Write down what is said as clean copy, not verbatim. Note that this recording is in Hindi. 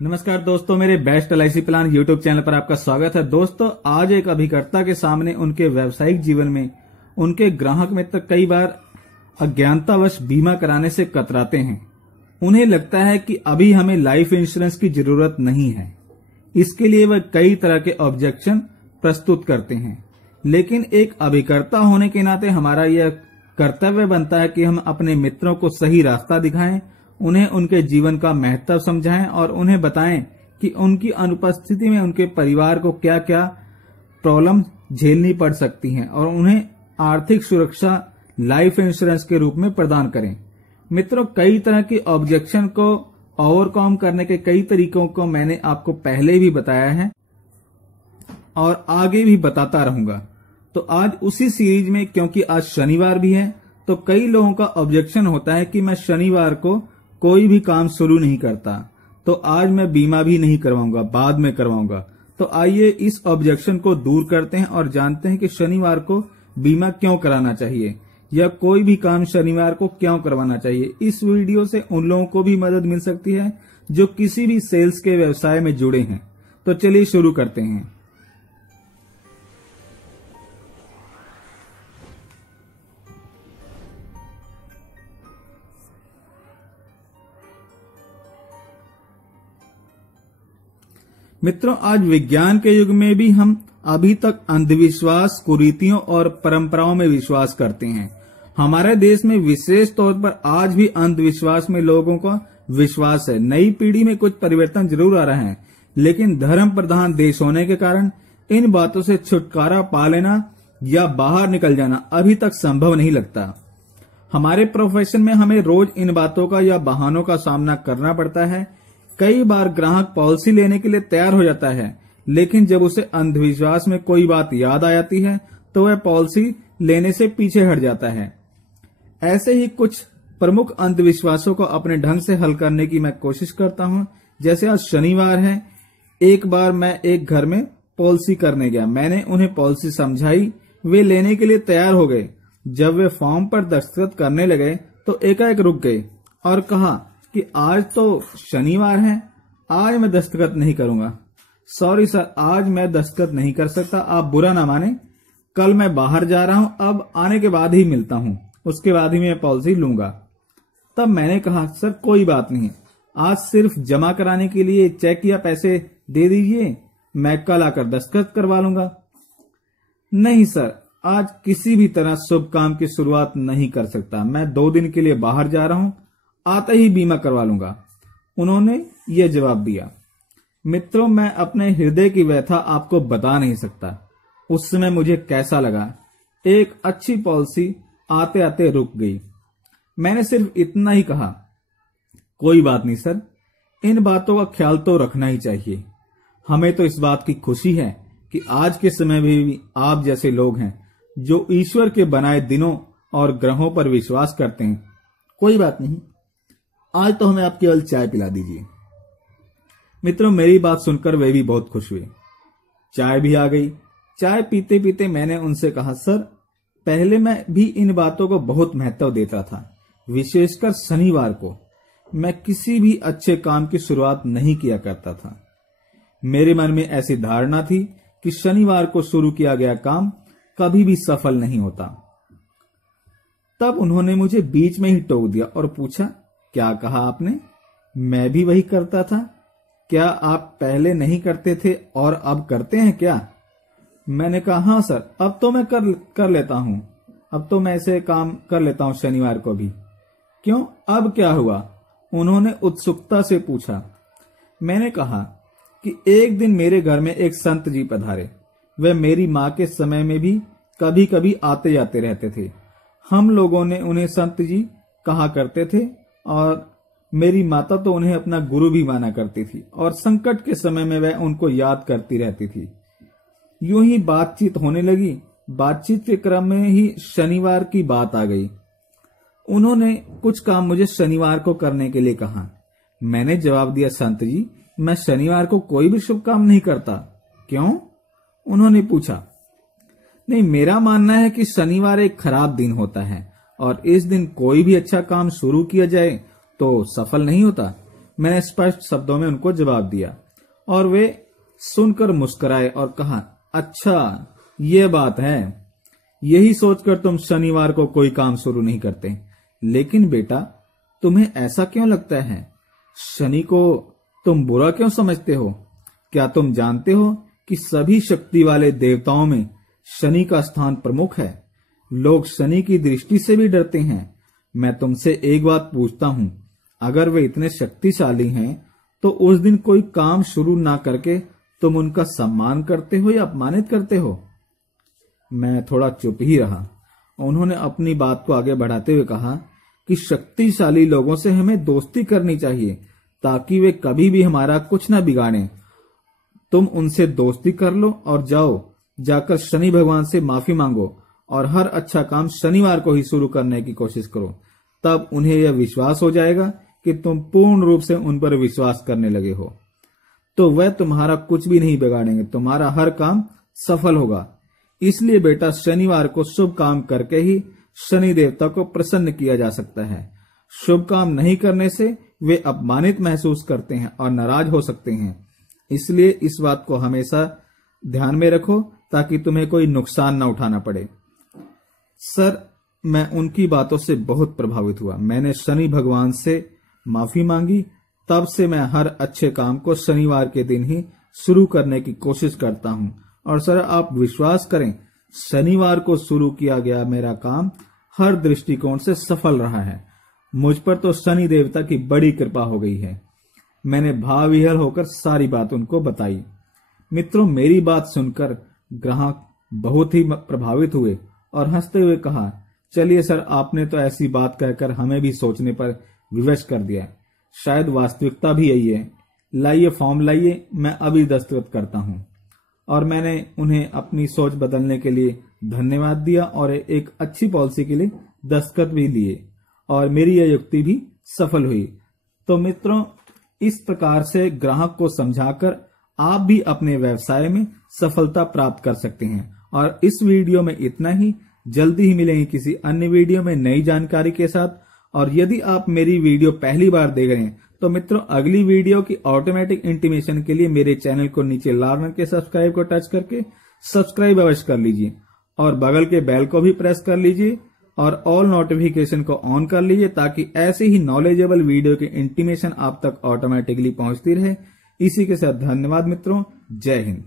नमस्कार दोस्तों, मेरे best LIC plan YouTube channel पर आपका स्वागत है। दोस्तों, आज एक अभिकर्ता के सामने उनके व्यावसायिक जीवन में उनके ग्राहक मित्र कई बार अज्ञानतावश बीमा कराने से कतराते हैं। उन्हें लगता है कि अभी हमें लाइफ इंश्योरेंस की जरूरत नहीं है। इसके लिए वह कई तरह के ऑब्जेक्शन प्रस्तुत करते हैं, लेकिन एक अभिकर्ता होने के नाते हमारा यह कर्तव्य बनता है कि हम अपने मित्रों को सही रास्ता दिखाएं, उन्हें उनके जीवन का महत्व समझाएं और उन्हें बताएं कि उनकी अनुपस्थिति में उनके परिवार को क्या क्या प्रॉब्लम झेलनी पड़ सकती हैं और उन्हें आर्थिक सुरक्षा लाइफ इंश्योरेंस के रूप में प्रदान करें। मित्रों, कई तरह की ऑब्जेक्शन को ओवरकम करने के कई तरीकों को मैंने आपको पहले भी बताया है और आगे भी बताता रहूंगा। तो आज उसी सीरीज में, क्योंकि आज शनिवार भी है, तो कई लोगों का ऑब्जेक्शन होता है कि मैं शनिवार को कोई भी काम शुरू नहीं करता, तो आज मैं बीमा भी नहीं करवाऊंगा, बाद में करवाऊंगा। तो आइए इस ऑब्जेक्शन को दूर करते हैं और जानते हैं कि शनिवार को बीमा क्यों कराना चाहिए या कोई भी काम शनिवार को क्यों करवाना चाहिए। इस वीडियो से उन लोगों को भी मदद मिल सकती है जो किसी भी सेल्स के व्यवसाय में जुड़े हैं। तो चलिए शुरू करते हैं। मित्रों, आज विज्ञान के युग में भी हम अभी तक अंधविश्वास, कुरीतियों और परंपराओं में विश्वास करते हैं। हमारे देश में विशेष तौर पर आज भी अंधविश्वास में लोगों का विश्वास है। नई पीढ़ी में कुछ परिवर्तन जरूर आ रहे हैं, लेकिन धर्म प्रधान देश होने के कारण इन बातों से छुटकारा पा लेना या बाहर निकल जाना अभी तक संभव नहीं लगता। हमारे प्रोफेशन में हमें रोज इन बातों का या बहानों का सामना करना पड़ता है। कई बार ग्राहक पॉलिसी लेने के लिए तैयार हो जाता है, लेकिन जब उसे अंधविश्वास में कोई बात याद आ जाती है तो वह पॉलिसी लेने से पीछे हट जाता है। ऐसे ही कुछ प्रमुख अंधविश्वासों को अपने ढंग से हल करने की मैं कोशिश करता हूं। जैसे आज शनिवार है, एक बार मैं एक घर में पॉलिसी करने गया। मैंने उन्हें पॉलिसी समझाई, वे लेने के लिए तैयार हो गए। जब वे फॉर्म पर दस्तखत करने लगे तो एकाएक रुक गए और कहा कि आज तो शनिवार है, आज मैं दस्तखत नहीं करूंगा। सॉरी सर, आज मैं दस्तखत नहीं कर सकता, आप बुरा ना माने। कल मैं बाहर जा रहा हूं, अब आने के बाद ही मिलता हूं, उसके बाद ही मैं पॉलिसी लूंगा। तब मैंने कहा, सर कोई बात नहीं, आज सिर्फ जमा कराने के लिए चेक या पैसे दे दीजिए, मैं कल आकर दस्तखत करवा लूंगा। नहीं सर, आज किसी भी तरह शुभ काम की शुरुआत नहीं कर सकता, मैं 2 दिन के लिए बाहर जा रहा हूं, आते ही बीमा करवा लूंगा। उन्होंने ये जवाब दिया। मित्रों, मैं अपने हृदय की व्यथा आपको बता नहीं सकता उस समय मुझे कैसा लगा। एक अच्छी पॉलिसी आते आते रुक गई। मैंने सिर्फ इतना ही कहा, कोई बात नहीं सर, इन बातों का ख्याल तो रखना ही चाहिए। हमें तो इस बात की खुशी है कि आज के समय में भी आप जैसे लोग हैं जो ईश्वर के बनाए दिनों और ग्रहों पर विश्वास करते हैं। कोई बात नहीं, आज तो हमें आप केवल चाय पिला दीजिए। मित्रों, मेरी बात सुनकर वे भी बहुत खुश हुए। चाय भी आ गई। चाय पीते पीते मैंने उनसे कहा, सर पहले मैं भी इन बातों को बहुत महत्व देता था, विशेषकर शनिवार को मैं किसी भी अच्छे काम की शुरुआत नहीं किया करता था। मेरे मन में ऐसी धारणा थी कि शनिवार को शुरू किया गया काम कभी भी सफल नहीं होता। तब उन्होंने मुझे बीच में ही टोक दिया और पूछा, क्या कहा आपने? मैं भी वही करता था। क्या आप पहले नहीं करते थे और अब करते हैं क्या? मैंने कहा, हाँ सर, अब तो मैं कर लेता हूं, अब तो मैं ऐसे काम कर लेता हूं शनिवार को भी। क्यों, अब क्या हुआ? उन्होंने उत्सुकता से पूछा। मैंने कहा कि एक दिन मेरे घर में एक संत जी पधारे। वे मेरी माँ के समय में भी कभी कभी आते जाते रहते थे। हम लोगों ने उन्हें संत जी कहा करते थे और मेरी माता तो उन्हें अपना गुरु भी माना करती थी और संकट के समय में वह उनको याद करती रहती थी। यूं ही बातचीत होने लगी। बातचीत के क्रम में ही शनिवार की बात आ गई। उन्होंने कुछ काम मुझे शनिवार को करने के लिए कहा। मैंने जवाब दिया, संत जी, मैं शनिवार को कोई भी शुभ काम नहीं करता। क्यों? उन्होंने पूछा। नहीं, मेरा मानना है कि शनिवार एक खराब दिन होता है और इस दिन कोई भी अच्छा काम शुरू किया जाए तो सफल नहीं होता। मैंने स्पष्ट शब्दों में उनको जवाब दिया और वे सुनकर मुस्कुराए और कहा, अच्छा ये बात है, यही सोचकर तुम शनिवार को कोई काम शुरू नहीं करते। लेकिन बेटा, तुम्हें ऐसा क्यों लगता है? शनि को तुम बुरा क्यों समझते हो? क्या तुम जानते हो कि सभी शक्ति वाले देवताओं में शनि का स्थान प्रमुख है? लोग शनि की दृष्टि से भी डरते हैं। मैं तुमसे एक बात पूछता हूं, अगर वे इतने शक्तिशाली हैं तो उस दिन कोई काम शुरू ना करके तुम उनका सम्मान करते हो या अपमानित करते हो? मैं थोड़ा चुप ही रहा। उन्होंने अपनी बात को आगे बढ़ाते हुए कहा कि शक्तिशाली लोगों से हमें दोस्ती करनी चाहिए ताकि वे कभी भी हमारा कुछ ना बिगाड़ें। तुम उनसे दोस्ती कर लो और जाकर शनि भगवान से माफी मांगो और हर अच्छा काम शनिवार को ही शुरू करने की कोशिश करो। तब उन्हें यह विश्वास हो जाएगा कि तुम पूर्ण रूप से उन पर विश्वास करने लगे हो, तो वह तुम्हारा कुछ भी नहीं बिगाड़ेंगे, तुम्हारा हर काम सफल होगा। इसलिए बेटा, शनिवार को शुभ काम करके ही शनि देवता को प्रसन्न किया जा सकता है। शुभ काम नहीं करने से वे अपमानित महसूस करते हैं और नाराज हो सकते हैं। इसलिए इस बात को हमेशा ध्यान में रखो ताकि तुम्हें कोई नुकसान न उठाना पड़े। सर, मैं उनकी बातों से बहुत प्रभावित हुआ। मैंने शनि भगवान से माफी मांगी। तब से मैं हर अच्छे काम को शनिवार के दिन ही शुरू करने की कोशिश करता हूं। और सर, आप विश्वास करें, शनिवार को शुरू किया गया मेरा काम हर दृष्टिकोण से सफल रहा है। मुझ पर तो शनि देवता की बड़ी कृपा हो गई है। मैंने भावविह्वल होकर सारी बात उनको बताई। मित्रों, मेरी बात सुनकर ग्राहक बहुत ही प्रभावित हुए और हंसते हुए कहा, चलिए सर, आपने तो ऐसी बात कहकर हमें भी सोचने पर विवश कर दिया। शायद वास्तविकता भी यही है। लाइए फॉर्म लाइए, मैं अभी दस्तखत करता हूं। और मैंने उन्हें अपनी सोच बदलने के लिए धन्यवाद दिया और एक अच्छी पॉलिसी के लिए दस्तखत भी लिए और मेरी यह युक्ति भी सफल हुई। तो मित्रों, इस प्रकार से ग्राहक को समझाकर आप भी अपने व्यवसाय में सफलता प्राप्त कर सकते हैं। और इस वीडियो में इतना ही। जल्दी ही मिलेंगे किसी अन्य वीडियो में नई जानकारी के साथ। और यदि आप मेरी वीडियो पहली बार देख रहे हैं तो मित्रों, अगली वीडियो की ऑटोमेटिक इंटीमेशन के लिए मेरे चैनल को नीचे लाल रंग के सब्सक्राइब को टच करके सब्सक्राइब अवश्य कर लीजिए और बगल के बेल को भी प्रेस कर लीजिए और ऑल नोटिफिकेशन को ऑन कर लीजिए ताकि ऐसे ही नॉलेजेबल वीडियो की इंटीमेशन आप तक ऑटोमेटिकली पहुंचती रहे। इसी के साथ धन्यवाद मित्रों। जय हिंद।